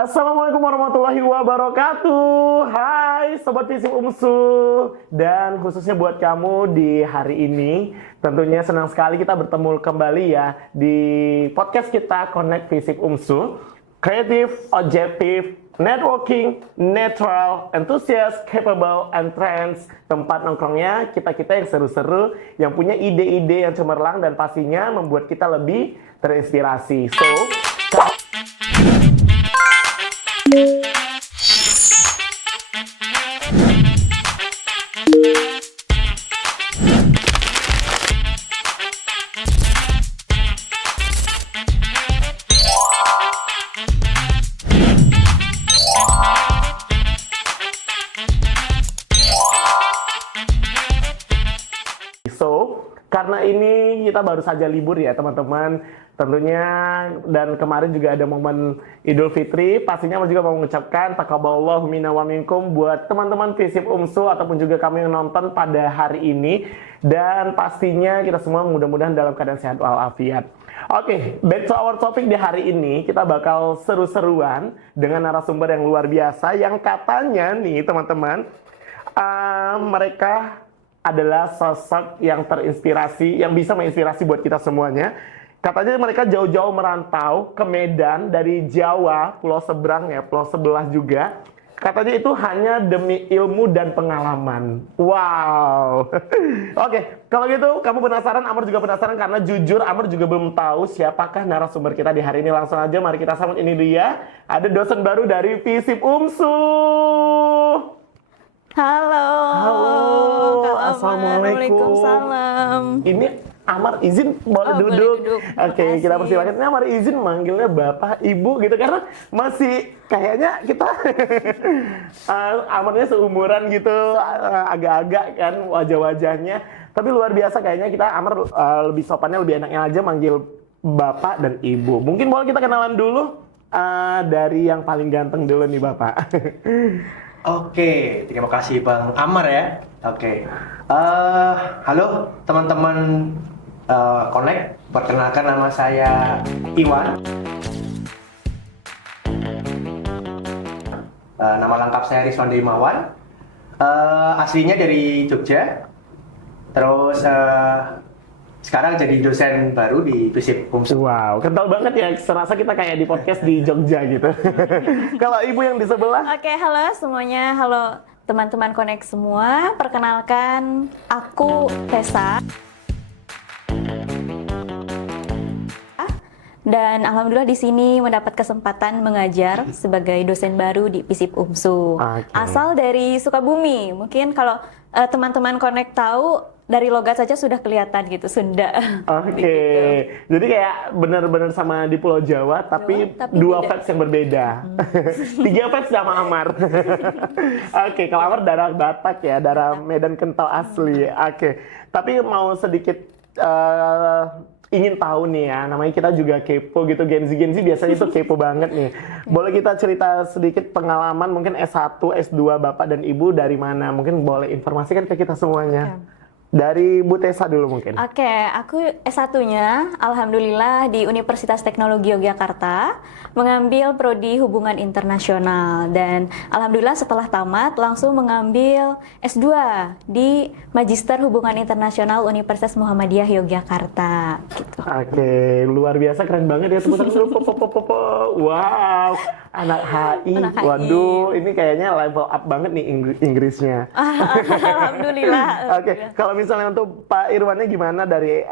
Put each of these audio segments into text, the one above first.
Assalamualaikum warahmatullahi wabarakatuh. Hai Sobat Visip UMSU. Dan khususnya buat kamu di hari ini, tentunya senang sekali kita bertemu kembali ya di podcast kita Connect Visip UMSU. Kreatif, objektif, networking, netral, enthusiast, capable, and trends. Tempat nongkrongnya kita-kita yang seru-seru, yang punya ide-ide yang cemerlang dan pastinya membuat kita lebih terinspirasi. Karena ini kita baru saja libur ya teman-teman, tentunya dan kemarin juga ada momen Idul Fitri, pastinya juga mau mengucapkan taqabbalallahu minna wa minkum buat teman-teman Visip UMSU ataupun juga kami yang nonton pada hari ini, dan pastinya kita semua mudah-mudahan dalam keadaan sehat walafiat. Oke, back to our topic di hari ini, kita bakal seru-seruan dengan narasumber yang luar biasa yang katanya nih teman-teman, mereka adalah sosok yang terinspirasi, yang bisa menginspirasi buat kita semuanya. Katanya mereka jauh-jauh merantau ke Medan dari Jawa, pulau seberang ya, pulau sebelah juga. Katanya itu hanya demi ilmu dan pengalaman. Wow. Oke, kalau gitu kamu penasaran, Amar juga penasaran, karena jujur Amar juga belum tahu siapakah narasumber kita di hari ini. Langsung aja mari kita sambut, ini dia. Ada dosen baru dari Visip UMSU. Halo. Halo. Assalamualaikum. Waalaikumsalam. Ini Amar izin boleh duduk. Oke, kita persilakan. Ini Amar izin manggilnya Bapak, Ibu gitu karena masih kayaknya kita Amarnya seumuran gitu, agak-agak kan wajah-wajahnya. Tapi luar biasa kayaknya kita Amar lebih sopannya, lebih enaknya aja manggil Bapak dan Ibu. Mungkin boleh kita kenalan dulu dari yang paling ganteng dulu nih Bapak. Oke, terima kasih Bang Amar ya. Oke, halo teman-teman Connect. Perkenalkan, nama saya Iwan. Nama lengkap saya Rizwan Dimawan. Aslinya dari Jogja. Terus sekarang jadi dosen baru di Visip UMSU. Wow, kental banget ya. Serasa kita kayak di podcast di Jogja gitu. Kalau Ibu yang di sebelah? Oke, halo semuanya. Halo teman-teman Connect semua. Perkenalkan, aku Tessa. Dan alhamdulillah di sini mendapat kesempatan mengajar sebagai dosen baru di Visip UMSU. Okay. Asal dari Sukabumi. Mungkin kalau teman-teman Connect tahu, dari logat saja sudah kelihatan gitu, Sunda. Oke, jadi kayak benar-benar sama di Pulau Jawa, tapi dua vibes yang berbeda. 3 vibes sama Amar. Oke, kalau Amar darah Batak ya, darah Medan kental asli. Oke, tapi mau sedikit ingin tahu nih ya, namanya kita juga kepo gitu, Gen Z biasanya itu kepo banget nih. Boleh kita cerita sedikit pengalaman, mungkin S1, S2 Bapak dan Ibu dari mana? Mungkin boleh informasikan ke kita semuanya. Dari Bu Tessa dulu mungkin. Oke, aku S1-nya alhamdulillah di Universitas Teknologi Yogyakarta, mengambil prodi Hubungan Internasional, dan alhamdulillah setelah tamat langsung mengambil S2 di Magister Hubungan Internasional Universitas Muhammadiyah Yogyakarta gitu. Oke, luar biasa, keren banget ya teman-teman. Wow, anak HI. Waduh, ini kayaknya level up banget nih Inggrisnya. Alhamdulillah. Oke, kalau misalnya untuk Pak Irwannya gimana dari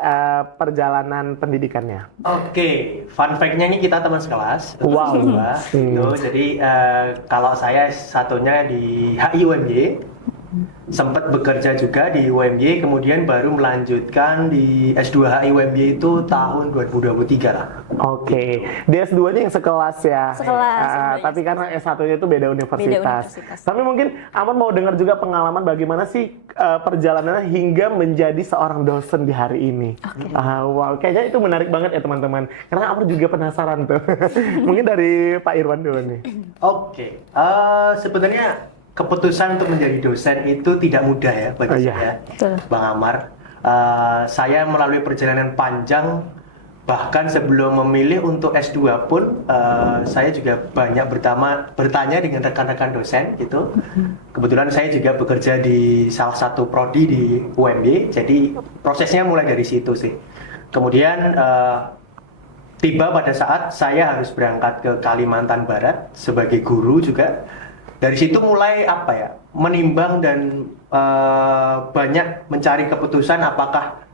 perjalanan pendidikannya? Oke, fun fact-nya ini kita teman sekelas. Wow. Gitu. Jadi kalau saya satunya di HI UMY, sempat bekerja juga di UMY, kemudian baru melanjutkan di S2 HI UMY itu tahun 2023 lah. Oke, di S2-nya yang sekelas ya. Sekelas. Tapi karena S1-nya itu beda universitas. Tapi mungkin Amar mau dengar juga pengalaman bagaimana sih perjalanannya hingga menjadi seorang dosen di hari ini. Wow, kayaknya itu menarik banget ya teman-teman. Karena Amar juga penasaran tuh. Mungkin dari Pak Irwan dulu nih. Oke, sebenarnya keputusan untuk menjadi dosen itu tidak mudah ya bagi saya, Betul. Bang Amar. Saya melalui perjalanan panjang Bahkan sebelum memilih untuk S2 pun saya juga banyak bertanya dengan rekan-rekan dosen gitu. Kebetulan saya juga bekerja di salah satu prodi di UMY, jadi prosesnya mulai dari situ sih. Kemudian tiba pada saat saya harus berangkat ke Kalimantan Barat sebagai guru juga. Dari situ mulai apa ya, menimbang dan banyak mencari keputusan apakah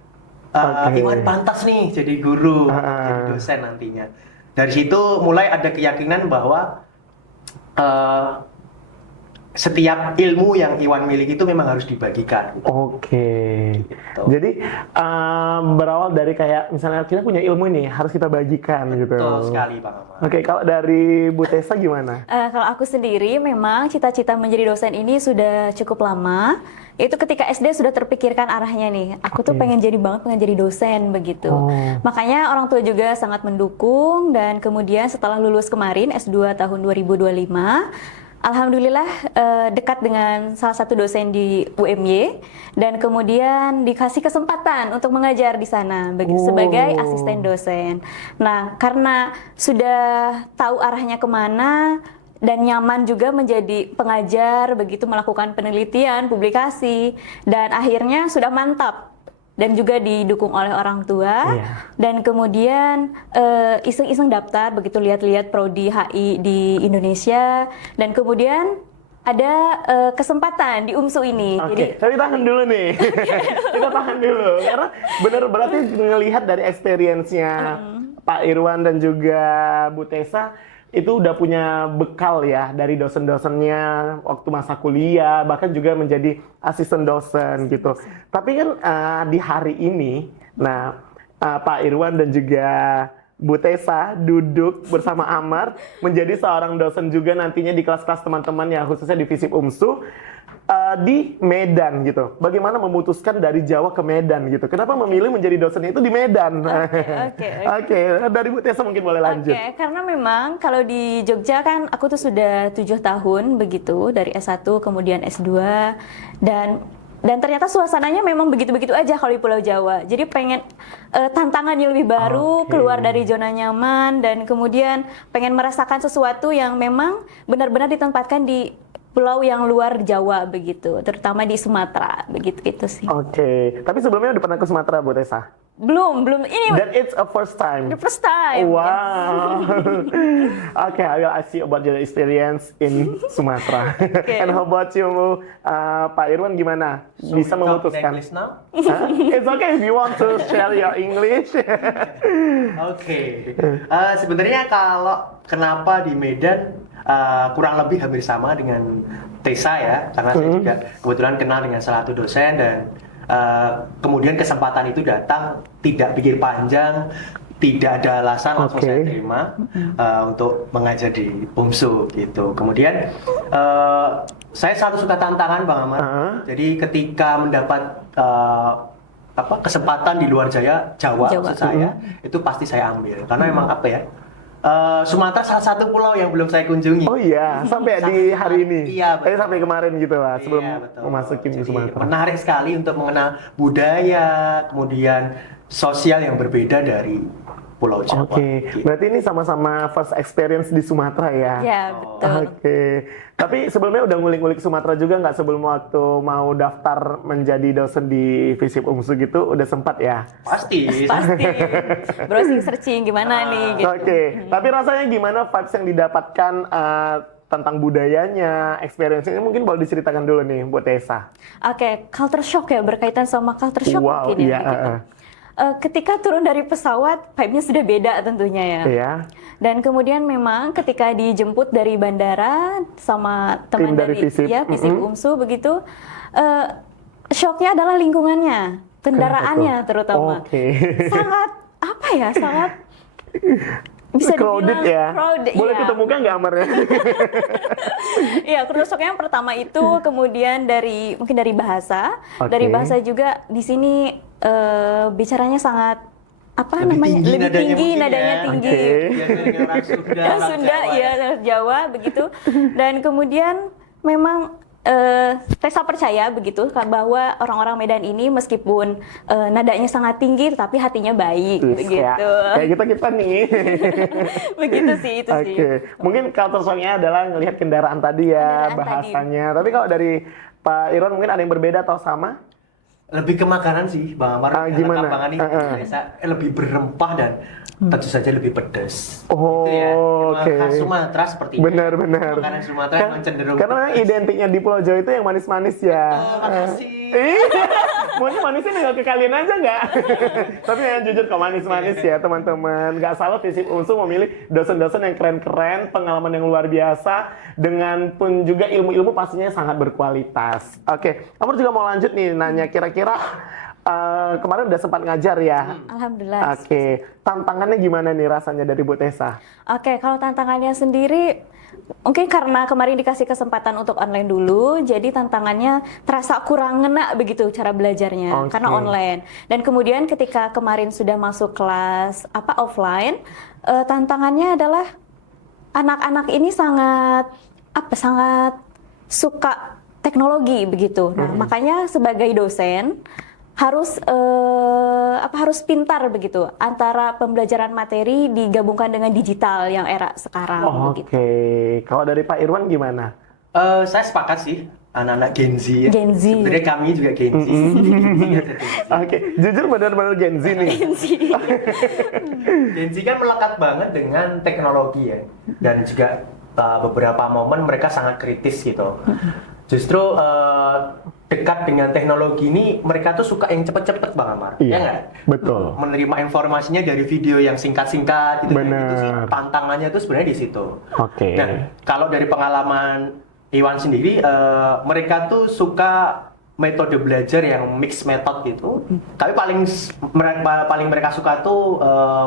Iwan pantas nih jadi guru, jadi dosen nantinya. Dari situ mulai ada keyakinan bahwa setiap ilmu yang Iwan miliki itu memang harus dibagikan. Oke. Gitu. Jadi berawal dari kayak misalnya kita punya ilmu ini harus kita bagikan gitu. Betul sekali, Bang Amar. Oke, kalau dari Bu Tessa gimana? Kalau aku sendiri memang cita-cita menjadi dosen ini sudah cukup lama. Itu ketika SD sudah terpikirkan arahnya nih. Aku tuh pengen jadi dosen begitu. Makanya orang tua juga sangat mendukung dan kemudian setelah lulus kemarin S2 tahun 2025, alhamdulillah dekat dengan salah satu dosen di UMY dan kemudian dikasih kesempatan untuk mengajar di sana sebagai asisten dosen. Nah, karena sudah tahu arahnya kemana dan nyaman juga menjadi pengajar, begitu melakukan penelitian, publikasi, dan akhirnya sudah mantap. Dan juga didukung oleh orang tua, dan kemudian iseng-iseng daftar, begitu lihat-lihat prodi HI di Indonesia, dan kemudian ada kesempatan di UMSU ini. Oke, tapi tahan dulu nih. Kita tahan dulu, karena bener berarti ngelihat dari experience-nya Pak Irwan dan juga Bu Tessa, itu udah punya bekal ya dari dosen-dosennya waktu masa kuliah, bahkan juga menjadi asisten dosen gitu. Tapi kan di hari ini, nah Pak Irwan dan juga Bu Tessa duduk bersama Amar menjadi seorang dosen juga nantinya di kelas-kelas teman-teman ya, khususnya di FISIP UMSU di Medan gitu. Bagaimana memutuskan dari Jawa ke Medan gitu? Kenapa memilih menjadi dosen itu di Medan? Oke. Dari Bu Tessa mungkin boleh lanjut. Karena memang kalau di Jogja kan aku tuh sudah 7 tahun begitu, dari S1 kemudian S2 dan ternyata suasananya memang begitu-begitu aja kalau di Pulau Jawa. Jadi pengen tantangan yang lebih baru, keluar dari zona nyaman, dan kemudian pengen merasakan sesuatu yang memang benar-benar ditempatkan di pulau yang luar Jawa begitu, terutama di Sumatera begitu itu sih. Oke. Tapi sebelumnya udah pernah ke Sumatera, Bu Tessa? Belum ini. That it's a first time. The first time. Wow. Okay, I will ask you about your experience in Sumatera. And how about you, Pak Irwan, gimana? So bisa we talk memutuskan? English now? It's okay if you want to share your English. Oke. Sebenarnya kalau kenapa di Medan kurang lebih hampir sama dengan Tessa ya, karena saya juga kebetulan kenal dengan salah satu dosen dan kemudian kesempatan itu datang tidak pikir panjang, tidak ada alasan, langsung saya terima untuk mengajar di UMSU gitu. Kemudian saya selalu suka tantangan, Bang Amar. Jadi ketika mendapat kesempatan di luar Jawa maksud saya, itu pasti saya ambil karena memang apa ya, Sumatera salah satu pulau yang belum saya kunjungi. Oh iya, sampai di hari ini. Iya, betul. Sampai kemarin gitu lah, sebelum betul. memasuki Jadi, Sumatera. menarik sekali untuk mengenal budaya, kemudian sosial yang berbeda dari Pulau Jawa. Oke, berarti ini sama-sama first experience di Sumatera ya? Ya, betul. Oke, tapi sebelumnya udah ngulik-ngulik Sumatera juga nggak sebelum waktu mau daftar menjadi dosen di FISIP UMSU gitu, udah sempat ya? Pasti. Browsing searching gimana nih gitu. Oke, tapi rasanya gimana vibes yang didapatkan tentang budayanya, experience-nya mungkin boleh diceritakan dulu nih buat Tessa. Oke, culture shock ya, berkaitan sama culture shock Wow, mungkin ya. iya. Gitu. Ketika turun dari pesawat, vibe-nya sudah beda tentunya ya. Iya. Dan kemudian memang ketika dijemput dari bandara sama teman dari FISIP UMSU begitu, shocknya adalah lingkungannya, kendaraannya terutama. Sangat apa ya, sangat bisa crowded dibilang ya. Crowded, boleh iya. ketemu kan nggak Amarnya? Iya, culture shock yang pertama itu kemudian mungkin dari bahasa, dari bahasa juga di sini bicaranya sangat lebih tinggi, nadanya tinggi. Biasanya orang Sunda, Sunda, ya Jawa begitu. Dan kemudian memang Tessa percaya begitu bahwa orang-orang Medan ini meskipun nadanya sangat tinggi tapi hatinya baik begitu. Kayak kita nih. Begitu sih itu Oke. sih. Mungkin culture shock-nya adalah ngelihat kendaraan tadi ya, Kendaraan bahasanya. Tapi kalau dari Pak Irwan mungkin ada yang berbeda atau sama? Lebih ke makanan sih, Bang Amar. Karena gimana? Kambangan ini biasa lebih berempah dan tentu saja lebih pedas. Oh, Itu ya. oke. Khas Sumatera seperti itu. Benar-benar. Makanan Sumatera memang cenderung Karena memang identiknya di Pulau Jawa itu yang manis-manis ya. makasih. Maunya manisnya tinggal ke kalian aja nggak? Tapi yang jujur kok manis-manis ya teman-teman. Nggak salah FISIP UNSU memilih dosen-dosen yang keren-keren, pengalaman yang luar biasa, dengan pun juga ilmu-ilmu pastinya sangat berkualitas. Oke, Amar juga mau lanjut nih nanya kira-kira kemarin udah sempat ngajar ya. Alhamdulillah. Oke, tantangannya gimana nih rasanya dari Bu Tessa? Oke, kalau tantangannya sendiri mungkin karena kemarin dikasih kesempatan untuk online dulu, jadi tantangannya terasa kurang ngena begitu cara belajarnya karena online. Dan kemudian ketika kemarin sudah masuk kelas offline, tantangannya adalah anak-anak ini sangat suka teknologi begitu. Nah, makanya sebagai dosen harus pintar begitu antara pembelajaran materi digabungkan dengan digital yang era sekarang. Oke, kalau dari Pak Irwan gimana? Saya sepakat sih, anak-anak Gen Z ya. Gen Z. Sebenarnya kami juga Gen Z. Oke, jujur benar-benar Gen Z nih. Gen Z kan melekat banget dengan teknologi ya, dan juga beberapa momen mereka sangat kritis gitu. Justru dekat dengan teknologi ini, mereka tuh suka yang cepet-cepet Bang Amar, ya nggak? Betul. Menerima informasinya dari video yang singkat-singkat gitu. Bener. Itu sih tantangannya tuh sebenarnya di situ. Oke. Nah, kalau dari pengalaman Iwan sendiri, mereka tuh suka metode belajar yang mix method gitu. Tapi paling mereka suka tuh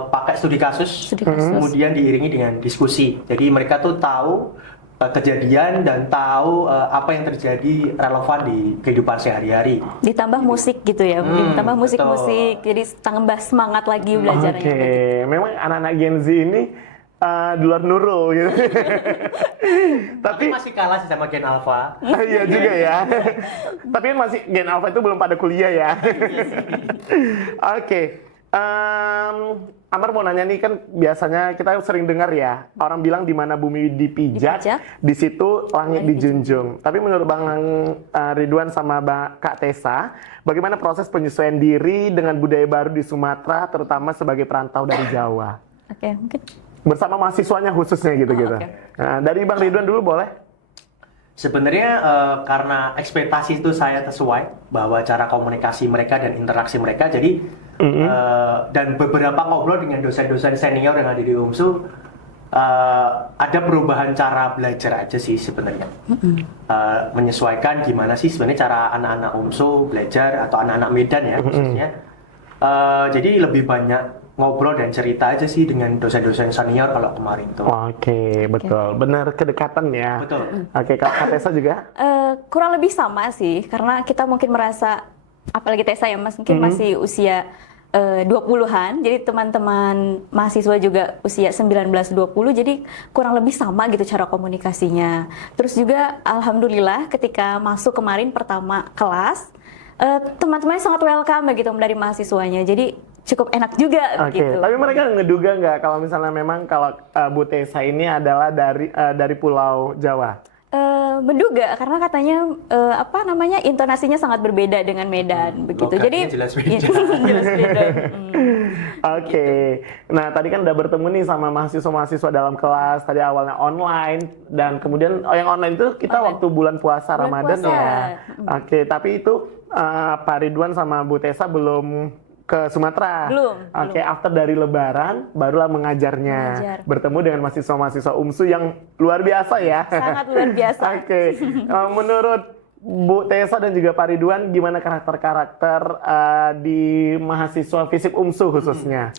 pakai studi kasus, kemudian diiringi dengan diskusi. Jadi mereka tuh tahu kejadian dan tahu apa yang terjadi relevan di kehidupan sehari-hari. Ditambah musik gitu ya, ditambah musik-musik, jadi tambah semangat lagi belajarnya. Oke, memang anak-anak Gen Z ini di luar Nurul gitu. Tapi masih kalah sih sama Gen Alpha. Iya juga ya. Tapi kan masih Gen Alpha itu belum pada kuliah ya. Oke. Amar mau nanya nih, kan biasanya kita sering dengar ya, orang bilang di mana bumi dipijak, di situ langit dijunjung. Tapi menurut Bang Ridwan sama Kak Tessa, bagaimana proses penyesuaian diri dengan budaya baru di Sumatera, terutama sebagai perantau dari Jawa? Oke, mungkin bersama mahasiswanya khususnya gitu-gitu. Nah, dari Bang Ridwan dulu boleh? Sebenarnya karena ekspektasi itu saya sesuai bahwa cara komunikasi mereka dan interaksi mereka, jadi dan beberapa ngobrol dengan dosen-dosen senior yang ada di UMSU, ada perubahan cara belajar aja sih sebenarnya. Menyesuaikan gimana sih sebenarnya cara anak-anak UMSU belajar atau anak-anak Medan ya khususnya. Jadi lebih banyak ngobrol dan cerita aja sih dengan dosen-dosen senior kalau kemarin tuh. Oke, betul. Benar kedekatan ya. Betul. Oke, Kak Tessa juga? kurang lebih sama sih, karena kita mungkin merasa, apalagi Tessa ya Mas, mungkin masih usia 20-an, jadi teman-teman mahasiswa juga usia 19-20, jadi kurang lebih sama gitu cara komunikasinya. Terus juga alhamdulillah ketika masuk kemarin pertama kelas, teman-temannya sangat welcome begitu dari mahasiswanya, jadi cukup enak juga gitu. Tapi mereka ngeduga nggak kalau misalnya memang kalau Bu Tessa ini adalah dari Pulau Jawa? Menduga karena katanya intonasinya sangat berbeda dengan Medan begitu. Jadi jelas beda. jelas beda. Oke. Nah, tadi kan udah bertemu nih sama mahasiswa-mahasiswa dalam kelas. Tadi awalnya online dan kemudian yang online itu kita waktu bulan puasa Ramadan ya. Oke, tapi itu Pak Ridwan sama Bu Tessa belum ke Sumatera. Belum. Oke, after dari Lebaran barulah mengajarnya. Bertemu dengan mahasiswa-mahasiswa UMSU yang luar biasa ya. Sangat luar biasa. Oke. Menurut Bu Tessa dan juga Pak Ridwan, gimana karakter-karakter di mahasiswa FISIP UMSU khususnya?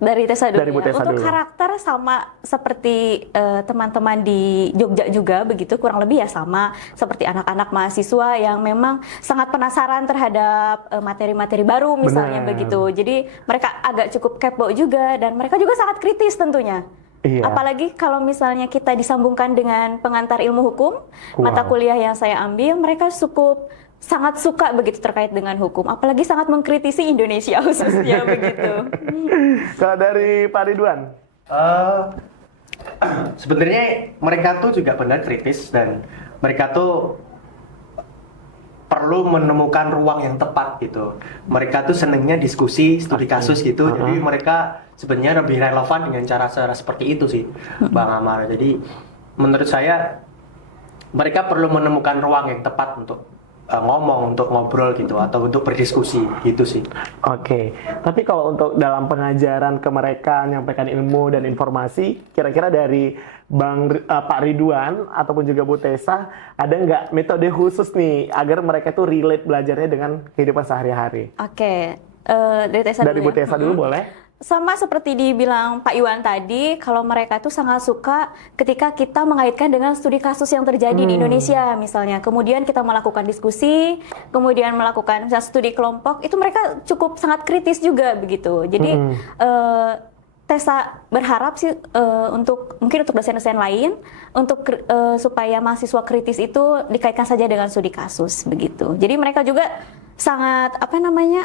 Dari Tessa dulu. Dari Bu Tessa Untuk dulu. karakter sama seperti teman-teman di Jogja juga begitu, kurang lebih ya sama seperti anak-anak mahasiswa yang memang sangat penasaran terhadap materi-materi baru misalnya begitu. Jadi mereka agak cukup kepo juga dan mereka juga sangat kritis tentunya. Iya. Apalagi kalau misalnya kita disambungkan dengan pengantar ilmu hukum, mata kuliah yang saya ambil, mereka sangat suka begitu terkait dengan hukum, apalagi sangat mengkritisi Indonesia khususnya begitu. Kalau dari Pak Ridwan? Sebenarnya mereka tuh juga benar kritis dan mereka tuh perlu menemukan ruang yang tepat gitu. Mereka tuh senengnya diskusi, studi kasus gitu. Jadi mereka sebenarnya lebih relevan dengan cara-cara seperti itu sih, Bang Amar. Jadi menurut saya mereka perlu menemukan ruang yang tepat untuk ngomong, untuk ngobrol gitu, atau untuk berdiskusi gitu sih. Oke, tapi kalau untuk dalam pengajaran ke mereka, menyampaikan ilmu dan informasi, kira-kira dari Pak Ridwan ataupun juga Bu Tessa, ada nggak metode khusus nih agar mereka tuh relate belajarnya dengan kehidupan sehari-hari? Oke, dari Tessa Dari dulu Bu Tessa dulu boleh? Sama seperti dibilang Pak Iwan tadi, kalau mereka tuh sangat suka ketika kita mengaitkan dengan studi kasus yang terjadi di Indonesia misalnya. Kemudian kita melakukan diskusi, kemudian melakukan misalnya studi kelompok, itu mereka cukup sangat kritis juga begitu. Jadi Tessa berharap sih mungkin untuk dosen-dosen lain supaya mahasiswa kritis itu dikaitkan saja dengan studi kasus begitu. Jadi mereka juga sangat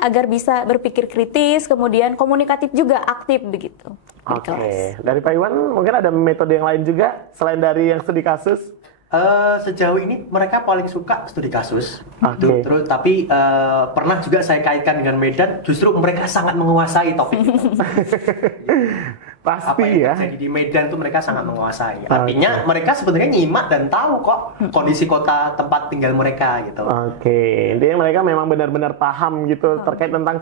agar bisa berpikir kritis, kemudian komunikatif juga, aktif begitu. Oke, dari Pak Iwan mungkin ada metode yang lain juga selain dari yang studi kasus? Sejauh ini mereka paling suka studi kasus, Oke. terus tapi pernah juga saya kaitkan dengan Medan, justru mereka sangat menguasai topik itu. Pasti Apa yang ya. terjadi di Medan tuh mereka sangat menguasai. Artinya mereka sebenarnya nyimak dan tahu kok kondisi kota tempat tinggal mereka gitu. Oke, intinya mereka memang benar-benar paham gitu terkait tentang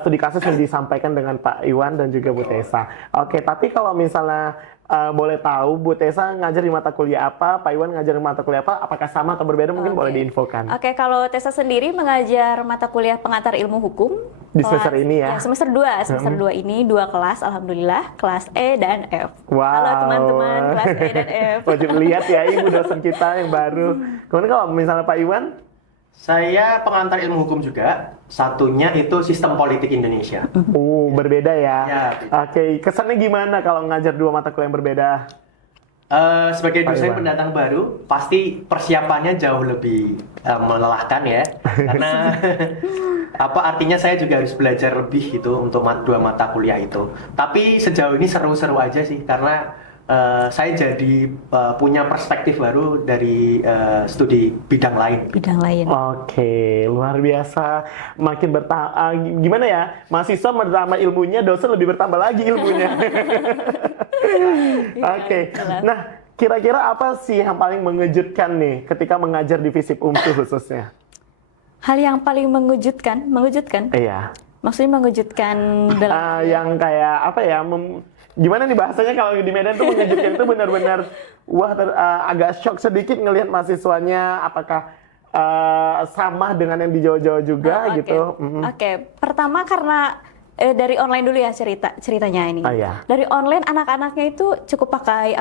studi kasus yang disampaikan dengan Pak Iwan dan juga Bu Tessa. Oke, tapi kalau misalnya boleh tahu Bu Tessa ngajar di mata kuliah apa, Pak Iwan ngajar di mata kuliah apa, apakah sama atau berbeda mungkin boleh diinfokan. Oke, kalau Tessa sendiri mengajar mata kuliah pengantar ilmu hukum Di semester ini ya? semester 2 ini 2 kelas, alhamdulillah, kelas E dan F. Wow. Halo teman-teman, kelas E dan F. Wajib lihat ya ibu dosen kita yang baru. Kemudian kalau misalnya Pak Iwan? Saya pengantar ilmu hukum juga, satunya itu sistem politik Indonesia. Berbeda ya. Ya, Oke, kesannya gimana kalau ngajar dua mata kuliah yang berbeda? Sebagai dosen Iwan. pendatang baru, pasti persiapannya jauh lebih melelahkan ya, karena artinya saya juga harus belajar lebih gitu untuk dua mata kuliah itu. Tapi sejauh ini seru-seru aja sih, karena saya jadi punya perspektif baru dari studi bidang lain. Oke, luar biasa. Makin gimana ya? Mahasiswa bertambah ilmunya, dosen lebih bertambah lagi ilmunya. Oke. Nah, kira-kira apa sih yang paling mengejutkan nih ketika mengajar di FISIP UMSU khususnya? Hal yang paling mengejutkan? Iya. Maksudnya mengejutkan dalam yang kayak apa ya? Gimana nih bahasanya kalau di Medan tuh mengejutkan itu benar-benar agak shock sedikit ngelihat mahasiswanya apakah sama dengan yang di Jawa-Jawa juga gitu. Oke. Pertama karena dari online dulu ya ceritanya ini. Iya. Dari online anak-anaknya itu cukup pakai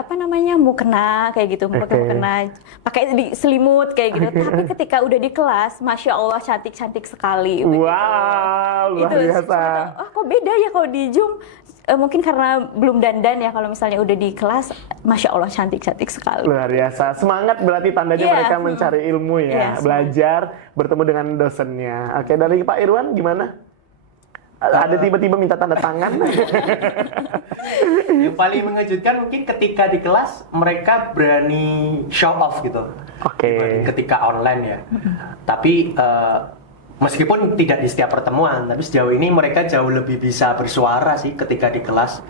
mukena kayak gitu, mukena, pakai selimut kayak gitu. Tapi ketika udah di kelas, masya Allah cantik-cantik sekali. Wow, luar biasa. Kok beda ya kalau di Zoom? Mungkin karena belum dandan ya, kalau misalnya udah di kelas, masya Allah cantik-cantik sekali. Luar biasa, semangat berarti tandanya mereka mencari ilmu ya, belajar, bertemu dengan dosennya. Oke, dari Pak Irwan gimana? Ada tiba-tiba minta tanda tangan? Yang paling mengejutkan mungkin ketika di kelas mereka berani show off gitu. Dibanding ketika online ya. Tapi meskipun tidak di setiap pertemuan, tapi sejauh ini mereka jauh lebih bisa bersuara sih ketika di kelas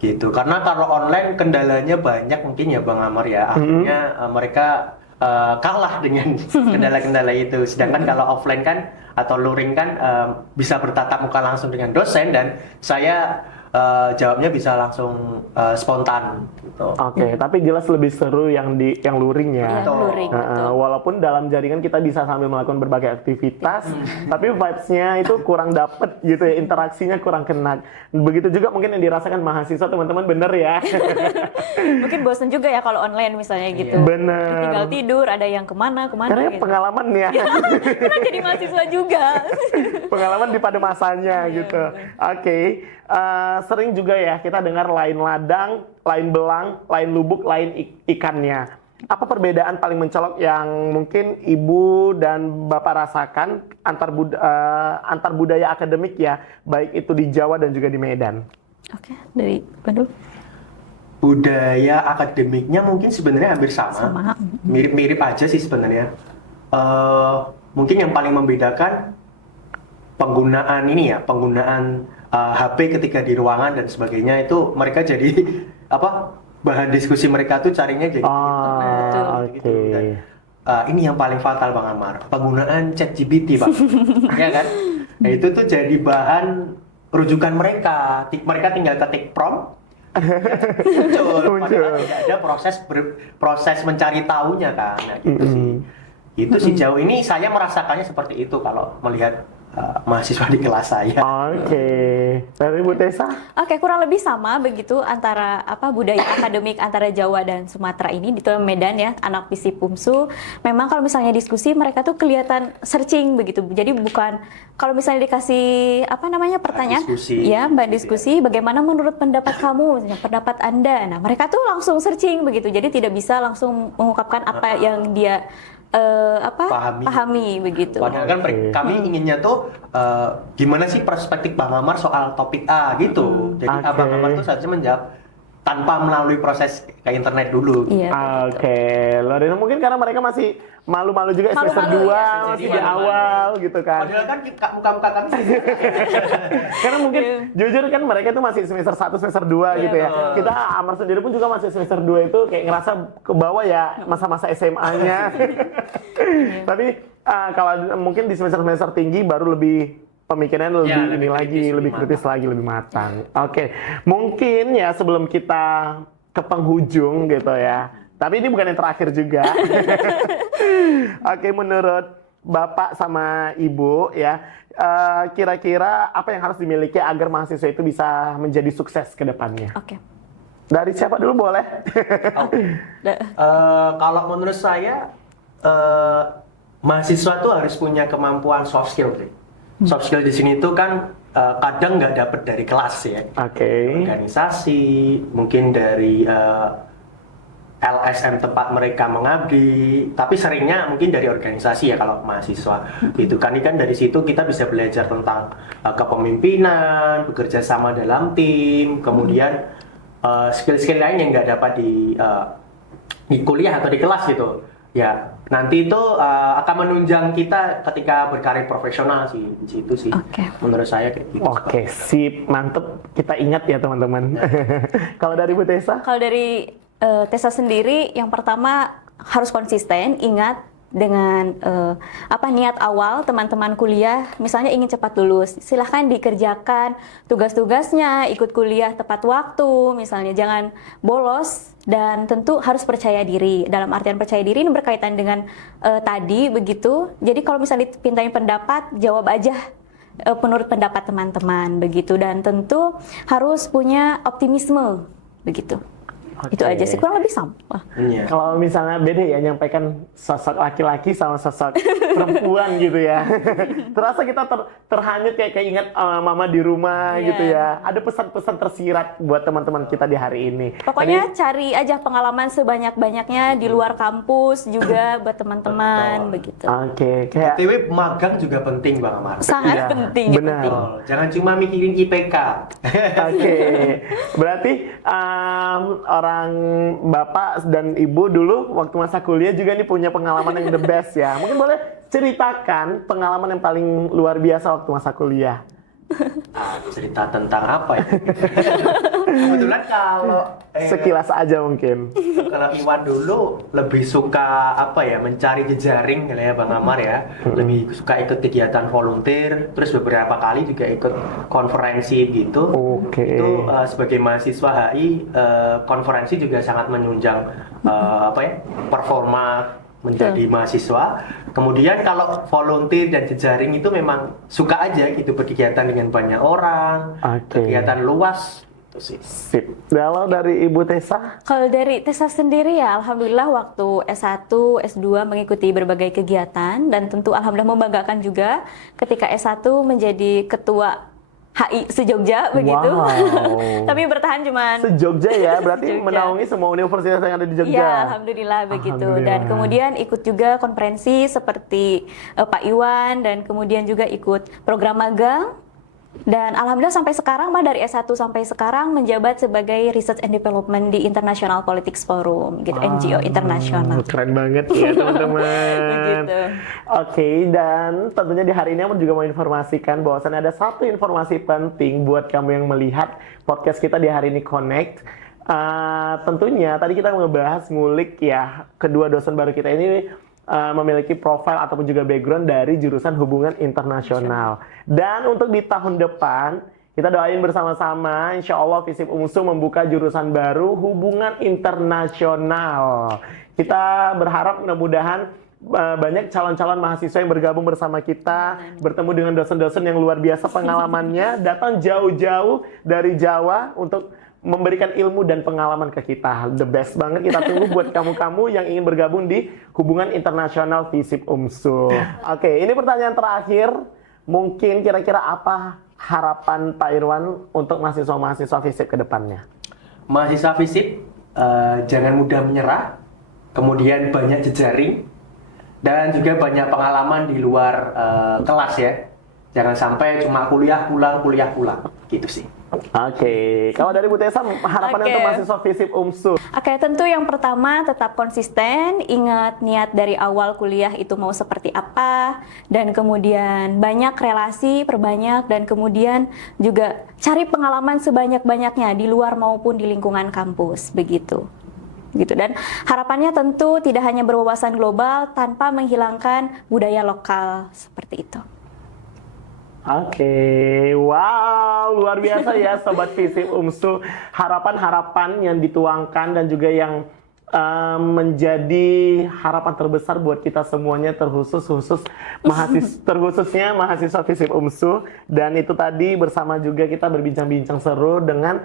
gitu. Karena kalau online kendalanya banyak mungkin ya Bang Amar ya. Akhirnya mereka kalah dengan kendala-kendala itu. Sedangkan kalau offline kan atau luring kan bisa bertatap muka langsung dengan dosen dan saya jawabnya bisa langsung spontan gitu. Oke, tapi jelas lebih seru yang luring ya. Luring, walaupun dalam jaringan kita bisa sambil melakukan berbagai aktivitas, tapi vibes-nya itu kurang dapet gitu ya, interaksinya kurang kena. Begitu juga mungkin yang dirasakan mahasiswa teman-teman, bener ya. Mungkin bosan juga ya kalau online misalnya gitu. Bener. Tinggal tidur, ada yang kemana Karena gitu. pengalaman ya. Karena jadi mahasiswa juga. Pengalaman di pada masanya gitu. Oke. sering juga ya kita dengar lain ladang, lain belang, lain lubuk, lain ikannya. Apa perbedaan paling mencolok yang mungkin Ibu dan Bapak rasakan antar budaya akademik ya, baik itu di Jawa dan juga di Medan? Oke, dari Bandung. Budaya akademiknya mungkin sebenarnya hampir sama. Mirip-mirip aja sih sebenarnya. Mungkin yang paling membedakan penggunaan HP ketika di ruangan dan sebagainya, itu mereka jadi bahan diskusi mereka tuh carinya jadi internet gitu. Dan ini yang paling fatal Bang Amar, penggunaan ChatGPT Bang. Ya kan? Nah, itu tuh jadi bahan rujukan mereka. Mereka tinggal ketik prompt, muncul. Padahal tidak ada proses mencari tahunya kan. Nah, gitu sih. Itu sih jauh ini saya merasakannya seperti itu kalau melihat mahasiswa di kelas saya. Oke. Dari Bu Tessa? Oke, kurang lebih sama begitu antara budaya akademik antara Jawa dan Sumatera ini di Medan ya, anak FISIP UMSU. Memang kalau misalnya diskusi mereka tuh kelihatan searching begitu. Jadi bukan kalau misalnya dikasih pertanyaan, bahan diskusi, bagaimana menurut pendapat kamu, misalnya, pendapat Anda. Nah, mereka tuh langsung searching begitu. Jadi tidak bisa langsung mengungkapkan apa yang dia pahami begitu. Padahal kan kami inginnya tuh gimana sih perspektif Bang Amar soal topik A gitu. Jadi Bang Amar tuh seharusnya menjawab tanpa melalui proses ke internet dulu. Iya, Oke, Lorena mungkin karena mereka masih malu-malu juga semester 2 masih di awal gitu kan. Padahal kan muka-muka kami sih. Karena mungkin jujur kan mereka itu masih semester 1, semester 2 gitu ya. Kita Amar sendiri pun juga masih semester 2 itu kayak ngerasa ke bawah ya masa-masa SMA-nya. Tapi kalau mungkin di semester-semester tinggi baru lebih pemikirannya lebih kritis lagi, lebih matang. Oke. Mungkin ya sebelum kita ke penghujung gitu ya. Tapi ini bukan yang terakhir juga. Oke, menurut Bapak sama Ibu ya, kira-kira apa yang harus dimiliki agar mahasiswa itu bisa menjadi sukses ke depannya? Oke. Dari siapa dulu boleh? Kalau menurut saya mahasiswa tuh harus punya kemampuan soft skill sih. Soft skill di sini tuh kan kadang nggak dapet dari kelas ya. Organisasi, mungkin dari LSM tempat mereka mengabdi, tapi seringnya mungkin dari organisasi ya kalau mahasiswa. Itu kan dari situ kita bisa belajar tentang kepemimpinan, bekerja sama dalam tim, kemudian skill-skill lain yang nggak dapat di kuliah atau di kelas gitu. Ya, nanti itu akan menunjang kita ketika berkarir profesional sih, di situ sih. Menurut saya kayak gitu. Oke, sip, mantep. Kita ingat ya teman-teman. Kalau dari Bu Tessa? Kalau dari Tessa sendiri, yang pertama harus konsisten, ingat dengan niat awal teman-teman kuliah, misalnya ingin cepat lulus, silahkan dikerjakan tugas-tugasnya, ikut kuliah tepat waktu, misalnya jangan bolos, dan tentu harus percaya diri. Dalam artian percaya diri ini berkaitan dengan tadi begitu. Jadi kalau misalnya dipintain pendapat, jawab aja menurut pendapat teman-teman begitu, dan tentu harus punya optimisme begitu. Itu aja sih, kurang lebih sama. Kalau misalnya beda ya, nyampaikan sosok laki-laki sama sosok perempuan gitu ya. Terasa kita terhanyut kayak ingat mama di rumah gitu ya. Ada pesan-pesan tersirat buat teman-teman kita di hari ini. Pokoknya cari aja pengalaman sebanyak-banyaknya di luar kampus juga buat teman-teman begitu. Kayak TW magang juga penting Bang Amar. Sangat penting. Benar. Jangan cuma mikirin IPK. Berarti orang Bapak dan Ibu dulu waktu masa kuliah juga nih punya pengalaman yang the best ya. Mungkin boleh ceritakan pengalaman yang paling luar biasa waktu masa kuliah. Cerita tentang apa ya? Kebetulan kalau sekilas aja mungkin. Kalau Iwan dulu lebih suka mencari jejaring ya Bang Amar ya. Lebih suka ikut kegiatan volunteer, terus beberapa kali juga ikut konferensi gitu. Itu sebagai mahasiswa HI, konferensi juga sangat menunjang performa menjadi mahasiswa. Kemudian kalau volunteer dan jejaring itu memang suka aja gitu, berkegiatan dengan banyak orang, kegiatan luas itu sih. Sip. Kalau dari Ibu Tessa? Kalau dari Tessa sendiri ya, alhamdulillah waktu S1, S2 mengikuti berbagai kegiatan, dan tentu alhamdulillah membanggakan juga ketika S1 menjadi ketua HI se-Jogja begitu. Wow. Tapi bertahan cuman Se-Jogja ya, berarti Se-Jogja. menaungi semua universitas yang ada di Jogja. ya, alhamdulillah begitu. Alhamdulillah. Dan kemudian ikut juga konferensi seperti Pak Iwan, dan kemudian juga ikut program magang. Dan alhamdulillah sampai sekarang Mbak, dari S1 sampai sekarang menjabat sebagai Research and Development di International Politics Forum gitu, NGO internasional. Keren banget ya teman-teman. Begitu. Oke, dan tentunya di hari ini aku juga mau informasikan bahwasannya ada satu informasi penting buat kamu yang melihat podcast kita di hari ini Connect. Tentunya tadi kita ngebahas ngulik ya, kedua dosen baru kita ini memiliki profil ataupun juga background dari jurusan hubungan internasional. Dan untuk di tahun depan, kita doain bersama-sama, insya Allah FISIP UMSU membuka jurusan baru hubungan internasional. Kita berharap mudah-mudahan banyak calon-calon mahasiswa yang bergabung bersama kita, bertemu dengan dosen-dosen yang luar biasa pengalamannya, datang jauh-jauh dari Jawa untuk memberikan ilmu dan pengalaman ke kita. The best banget, kita tunggu buat kamu-kamu yang ingin bergabung di hubungan internasional FISIP UMSU. Oke, ini pertanyaan terakhir. Mungkin kira-kira apa harapan Pak Irwan untuk mahasiswa-mahasiswa FISIP ke depannya? Mahasiswa FISIP jangan mudah menyerah, kemudian banyak jejaring, dan juga banyak pengalaman di luar kelas ya. Jangan sampai cuma kuliah pulang, gitu sih. Oke, kalau dari Bu Tessa, harapannya untuk mahasiswa FISIP UMSU? Oke, tentu yang pertama tetap konsisten, ingat niat dari awal kuliah itu mau seperti apa, dan kemudian banyak relasi, perbanyak, dan kemudian juga cari pengalaman sebanyak-banyaknya di luar maupun di lingkungan kampus, begitu. Dan harapannya tentu tidak hanya berwawasan global tanpa menghilangkan budaya lokal, seperti itu. Oke, wow, luar biasa ya Sobat FISIP UMSU. Harapan-harapan yang dituangkan dan juga yang menjadi harapan terbesar buat kita semuanya, terkhususnya mahasiswa FISIP UMSU. Dan itu tadi bersama juga kita berbincang-bincang seru dengan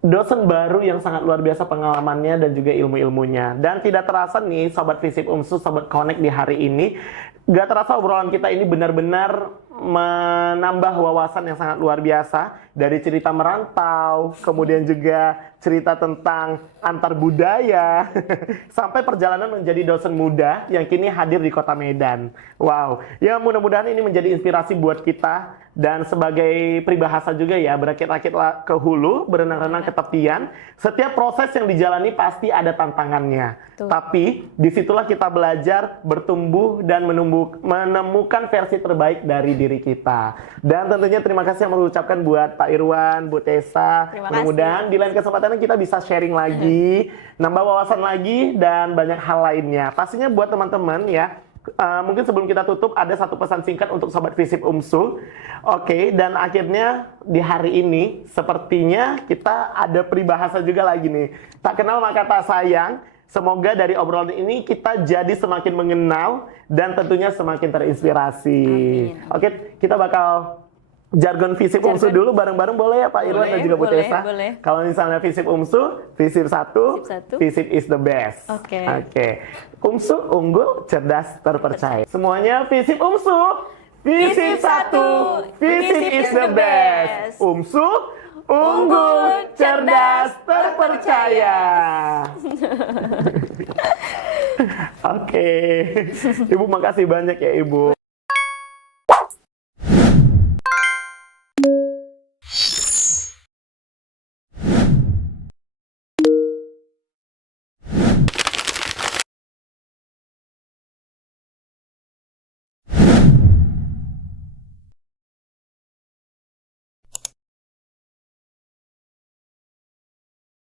dosen baru yang sangat luar biasa pengalamannya dan juga ilmu-ilmunya. Dan tidak terasa nih Sobat FISIP UMSU, Sobat Connect di hari ini, gak terasa obrolan kita ini benar-benar menambah wawasan yang sangat luar biasa. Dari cerita merantau, kemudian juga cerita tentang antar budaya, sampai perjalanan menjadi dosen muda yang kini hadir di kota Medan. Wow, ya mudah-mudahan ini menjadi inspirasi buat kita. Dan sebagai peribahasa juga ya, berakit-rakit ke hulu, berenang-renang ke tepian. Setiap proses yang dijalani pasti ada tantangannya. Betul. Tapi disitulah kita belajar, bertumbuh, dan menemukan versi terbaik dari diri kita. Dan tentunya terima kasih yang mengucapkan buat Pak Irwan, Bu Tessa. Mudah-mudahan di lain kesempatan kita bisa sharing lagi, nambah wawasan lagi, dan banyak hal lainnya. Pastinya buat teman-teman ya, mungkin sebelum kita tutup ada satu pesan singkat untuk Sobat FISIP UMSU. Oke, dan akhirnya di hari ini sepertinya kita ada peribahasa juga lagi nih. Tak kenal maka tak sayang. Semoga dari obrolan ini kita jadi semakin mengenal dan tentunya semakin terinspirasi. Amin. Oke, kita bakal jargon FISIP UMSU dulu bareng-bareng, boleh ya Pak Irwan dan juga Bu Tessa? Boleh. Kalau misalnya FISIP UMSU, FISIP 1, FISIP is the best. Oke. UMSU unggul, cerdas, terpercaya. Semuanya FISIP UMSU. FISIP 1, FISIP is the best. UMSU unggul, cerdas, terpercaya. Oke. Ibu makasih banyak ya Ibu.